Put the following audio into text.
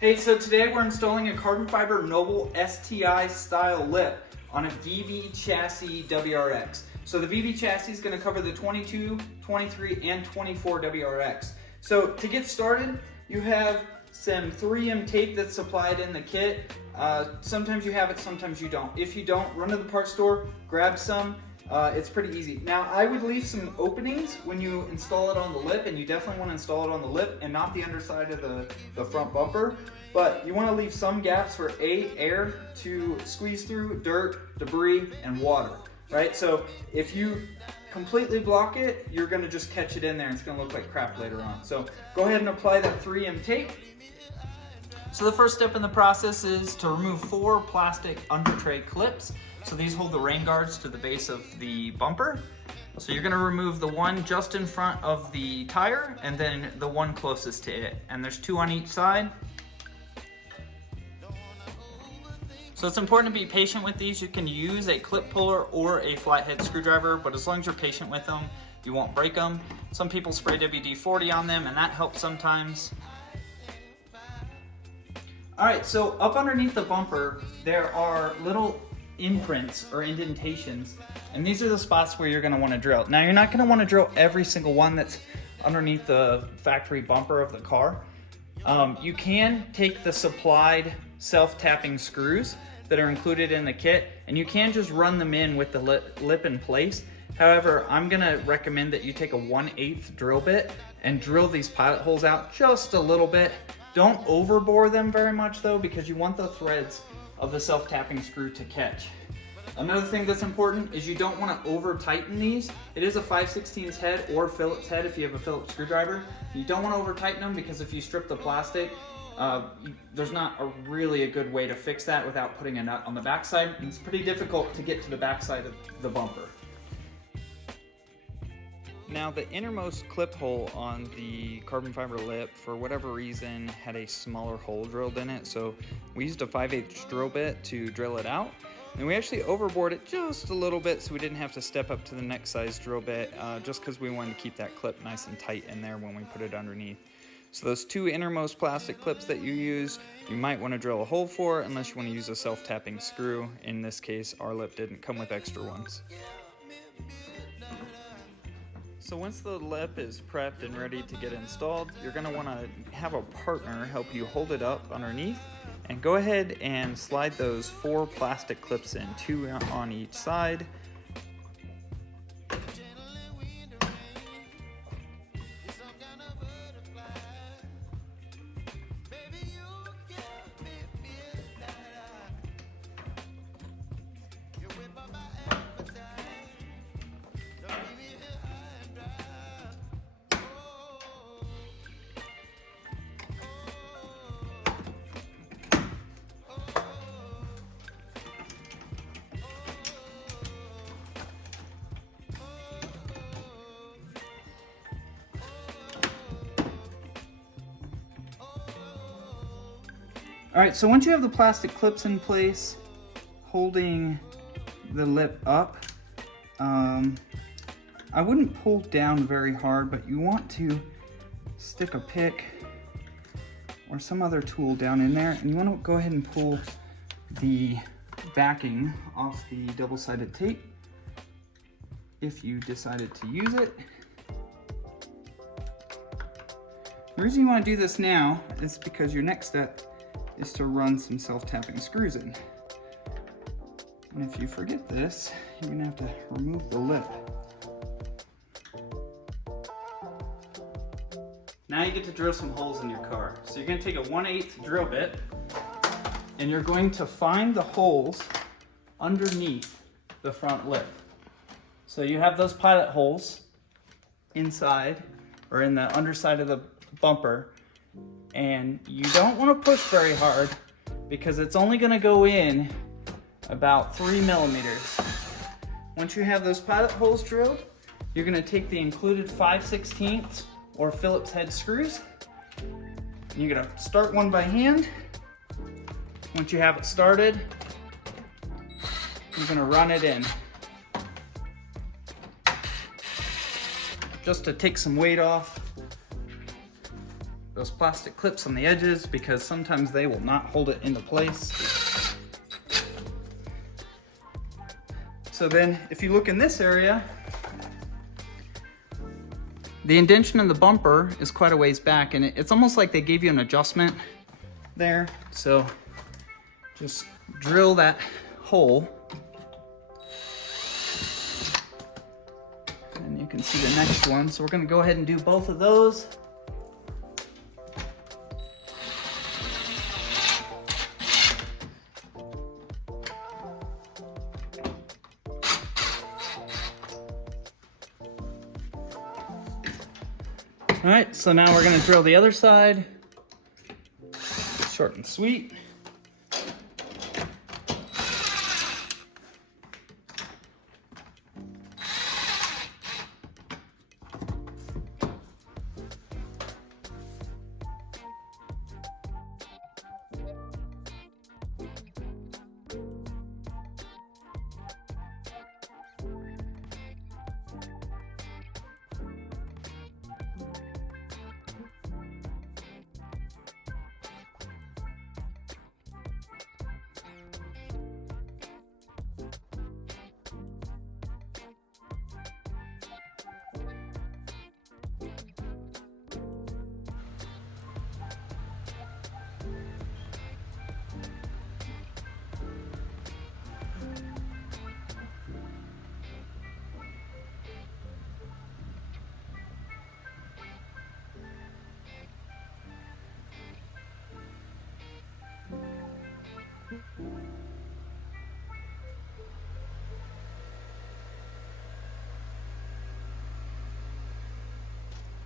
Hey, so today we're installing a carbon fiber Noble STI style lip on a VB chassis WRX. So the VB chassis is going to cover the 22, 23, and 24 WRX. So to get started, you have some 3M tape that's supplied in the kit. Sometimes you have it, sometimes you don't. If you don't, run to the parts store, grab some. It's pretty easy. Now, I would leave some openings when you install it on the lip, and you definitely want to install it on the lip and not the underside of the front bumper. But you want to leave some gaps for air to squeeze through, dirt, debris, and water, right? So if you completely block it, you're going to just catch it in there and it's going to look like crap later on. So go ahead and apply that 3M tape. So the first step in the process is to remove 4 plastic under tray clips. So these hold the rain guards to the base of the bumper. So you're going to remove the one just in front of the tire and then the one closest to it. And there's 2 on each side. So it's important to be patient with these. You can use a clip puller or a flathead screwdriver, but as long as you're patient with them, you won't break them. Some people spray WD-40 on them and that helps sometimes. All right, so up underneath the bumper, there are little imprints or indentations, and these are the spots where you're gonna wanna drill. Now, you're not gonna wanna drill every single one that's underneath the factory bumper of the car. You can take the supplied self-tapping screws that are included in the kit, and you can just run them in with the lip in place. However, I'm gonna recommend that you take a 1/8 drill bit and drill these pilot holes out just a little bit. Don't overbore them very much though, because you want the threads of the self-tapping screw to catch. Another thing that's important is you don't want to over tighten these. It is a 5/16 head or Phillips head if you have a Phillips screwdriver. You don't want to over tighten them because if you strip the plastic, there's not really a good way to fix that without putting a nut on the backside. And it's pretty difficult to get to the backside of the bumper. Now, the innermost clip hole on the carbon fiber lip, for whatever reason, had a smaller hole drilled in it. So we used a 5/8 drill bit to drill it out. And we actually overbored it just a little bit so we didn't have to step up to the next size drill bit, just because we wanted to keep that clip nice and tight in there when we put it underneath. So those 2 innermost plastic clips that you use, you might want to drill a hole for unless you want to use a self-tapping screw. In this case, our lip didn't come with extra ones. So once the lip is prepped and ready to get installed, you're going to want to have a partner help you hold it up underneath, and go ahead and slide those 4 plastic clips in, 2 on each side. All right, so once you have the plastic clips in place, holding the lip up, I wouldn't pull down very hard, but you want to stick a pick or some other tool down in there, and you want to go ahead and pull the backing off the double-sided tape if you decided to use it. The reason you want to do this now is because your next step is to run some self-tapping screws in. And if you forget this, you're gonna have to remove the lip. Now you get to drill some holes in your car. So you're gonna take a 1/8 drill bit and you're going to find the holes underneath the front lip. So you have those pilot holes inside or in the underside of the bumper, and you don't want to push very hard because it's only going to go in about 3 millimeters. Once you have those pilot holes drilled, you're going to take the included 5/16 or Phillips head screws. And you're going to start one by hand. Once you have it started, you're going to run it in. Just to take some weight off. those plastic clips on the edges because sometimes they will not hold it into place. So then if you look in this area, the indention in the bumper is quite a ways back, and it's almost like they gave you an adjustment there. So just drill that hole. And you can see the next one. So we're gonna go ahead and do both of those. All right, so now we're gonna drill the other side. Short and sweet.